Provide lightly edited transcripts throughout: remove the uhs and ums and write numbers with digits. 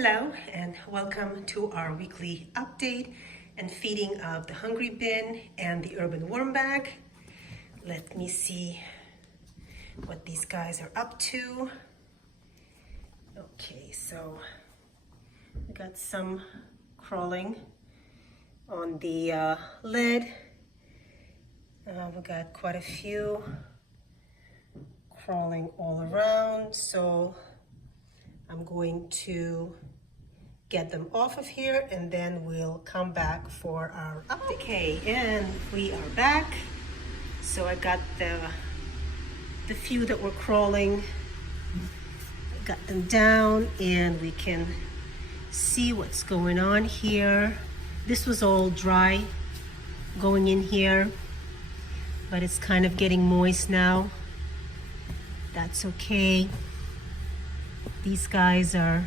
Hello and welcome to our weekly update and feeding of the Hungry Bin and the Urban Worm Bag. Let me see what these guys are up to. Okay, so we got some crawling on the lid. We got quite a few crawling all around, so I'm going to get them off of here and then we'll come back for our update. Okay, and we are back. So I got the few that were crawling, I got them down and we can see what's going on here. This was all dry going in here, but it's kind of getting moist now. That's okay. These guys are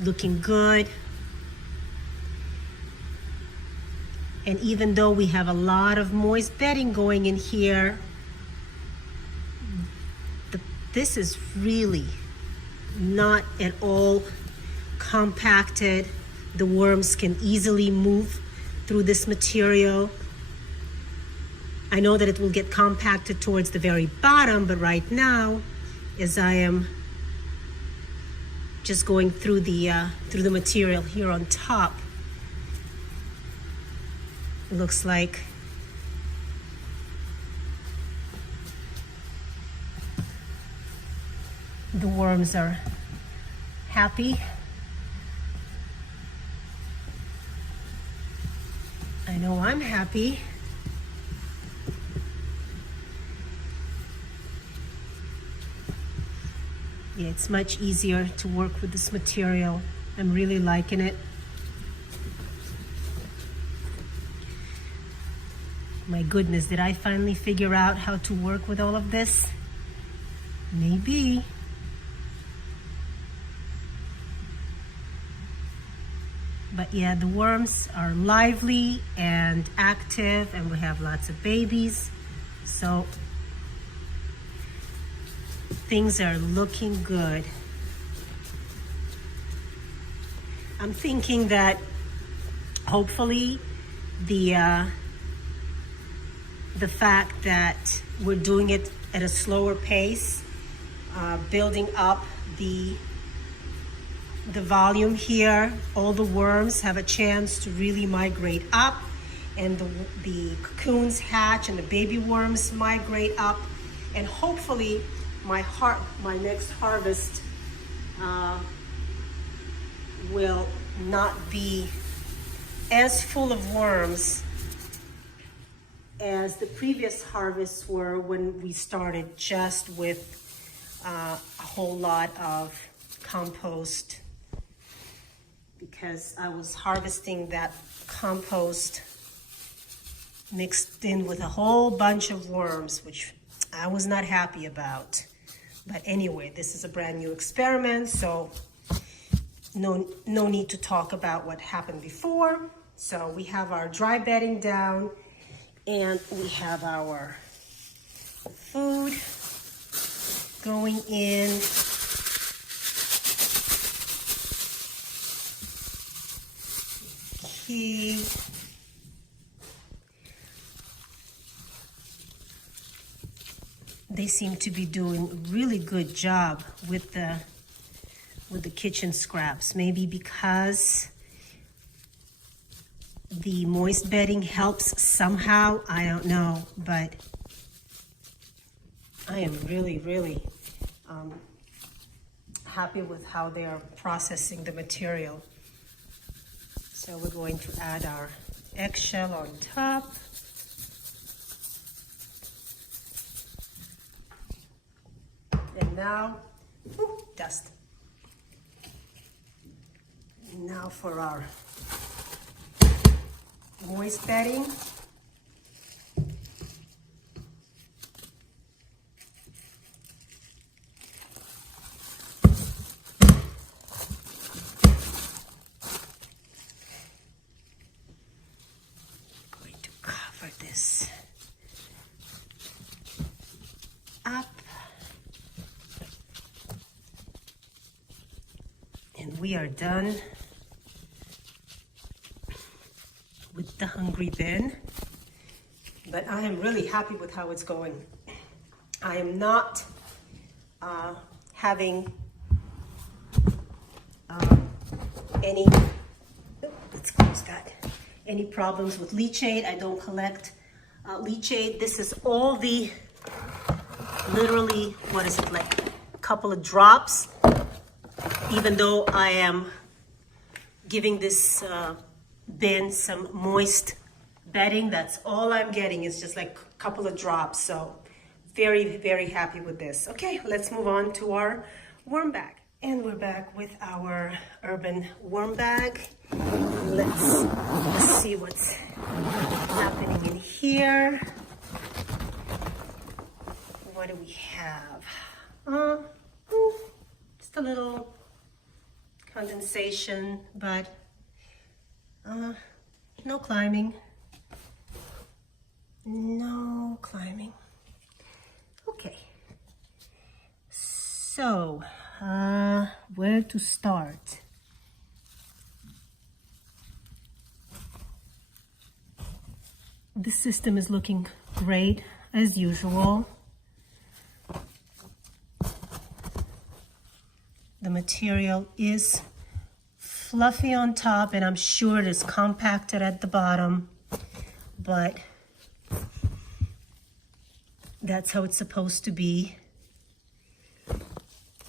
looking good. And even though we have a lot of moist bedding going in here, this is really not at all compacted. The worms can easily move through this material. I know that it will get compacted towards the very bottom, but right now, as I am just going through the material here on top, it looks like the worms are happy. I know I'm happy. Yeah, it's much easier to work with this material. I'm really liking it. My goodness, did I finally figure out how to work with all of this? Maybe. But yeah, the worms are lively and active and we have lots of babies. So things are looking good. I'm thinking that hopefully the fact that we're doing it at a slower pace, building up the volume here, all the worms have a chance to really migrate up and the cocoons hatch and the baby worms migrate up, and hopefully my next harvest will not be as full of worms as the previous harvests were when we started just with a whole lot of compost, because I was harvesting that compost mixed in with a whole bunch of worms, which I was not happy about. But anyway, this is a brand new experiment, so no need to talk about what happened before. So we have our dry bedding down and we have our food going in. Okay. They seem to be doing a really good job with the kitchen scraps. Maybe because the moist bedding helps somehow, I don't know, but I am really happy with how they are processing the material. So we're going to add our eggshell on top. And now, dust. Now for our moist bedding. Going to cover this up. And we are done with the Hungry Bin. But I am really happy with how it's going. I am not having any, let's close that, any problems with leachate. I don't collect leachate. This is all the, literally, what is it, like a couple of drops. Even though I am giving this bin some moist bedding, that's all I'm getting is just like a couple of drops. So very, very happy with this. Okay, let's move on to our worm bag. And we're back with our urban worm bag. Let's see what's happening in here. What do we have? Just a little condensation, but no climbing. No climbing. Okay. So, where to start? This system is looking great as usual. The material is fluffy on top, and I'm sure it is compacted at the bottom, but that's how it's supposed to be.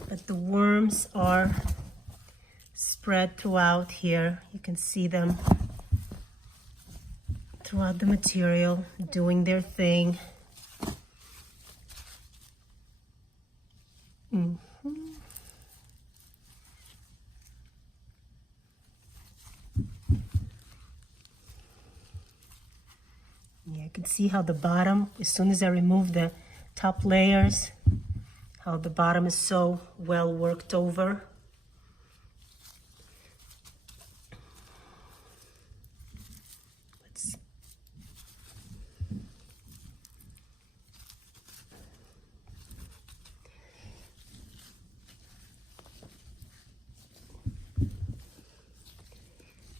But the worms are spread throughout here. You can see them throughout the material, doing their thing. Yeah, you can see how the bottom, as soon as I remove the top layers, how the bottom is so well worked over.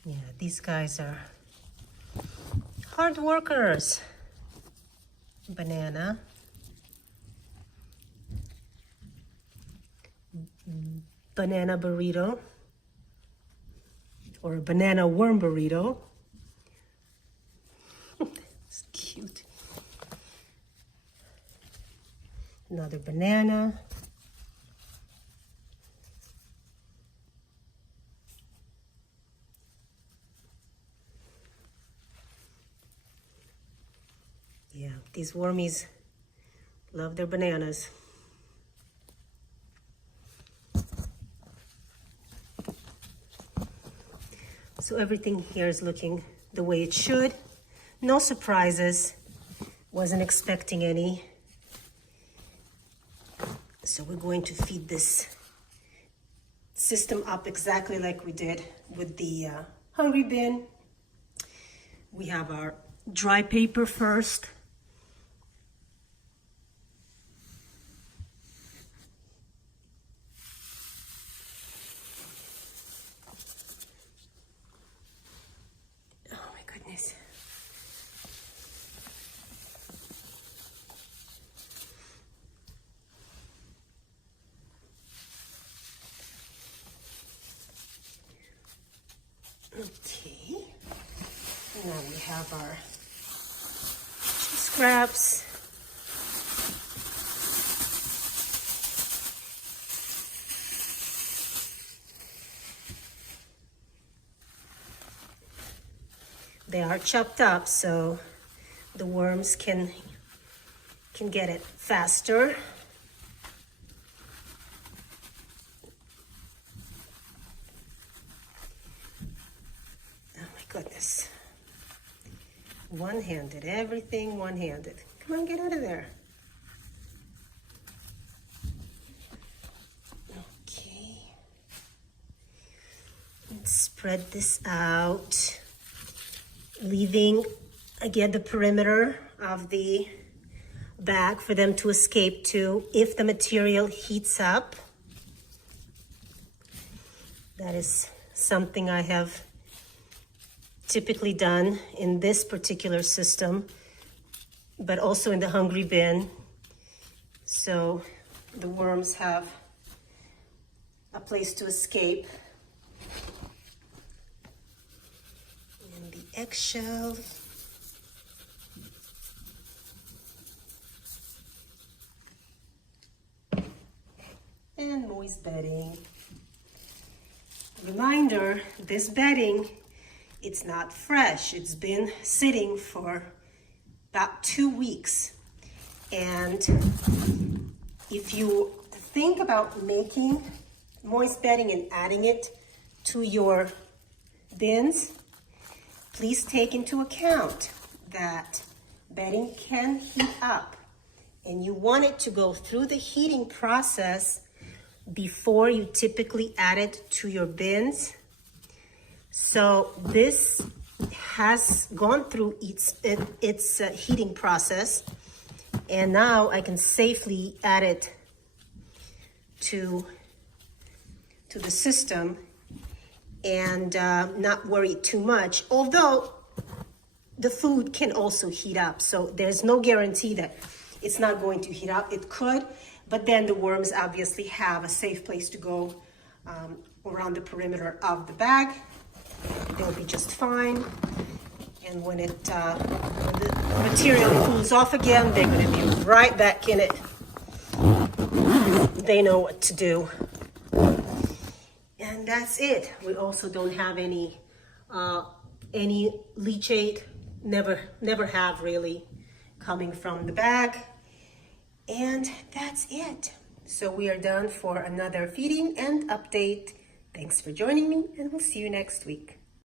Yeah, these guys are hard workers. Banana. Banana burrito, or a banana worm burrito. It's cute. Another banana. Yeah, these wormies love their bananas. So everything here is looking the way it should. No surprises. Wasn't expecting any. So we're going to feed this system up exactly like we did with the Hungry Bin. We have our dry paper first. Okay, now we have our scraps. They are chopped up so the worms can get it faster. Goodness. One-handed, everything one-handed. Come on, get out of there. Okay. Let's spread this out, leaving again the perimeter of the bag for them to escape to if the material heats up. That is something I have typically done in this particular system, but also in the Hungry Bin. So the worms have a place to escape. And the eggshell. And moist bedding. Reminder, this bedding, it's not fresh. It's been sitting for about 2 weeks. And if you think about making moist bedding and adding it to your bins, please take into account that bedding can heat up, and you want it to go through the heating process before you typically add it to your bins. So this has gone through its heating process, and now I can safely add it to the system and not worry too much, although the food can also heat up. So there's no guarantee that it's not going to heat up. It could, but then the worms obviously have a safe place to go around the perimeter of the bag. They'll be just fine. And when when the material cools off again, they're going to be right back in it. They know what to do. And that's it. We also don't have any leachate, never have really, coming from the bag. And that's it. So we are done for another feeding and update. Thanks for joining me, and we'll see you next week.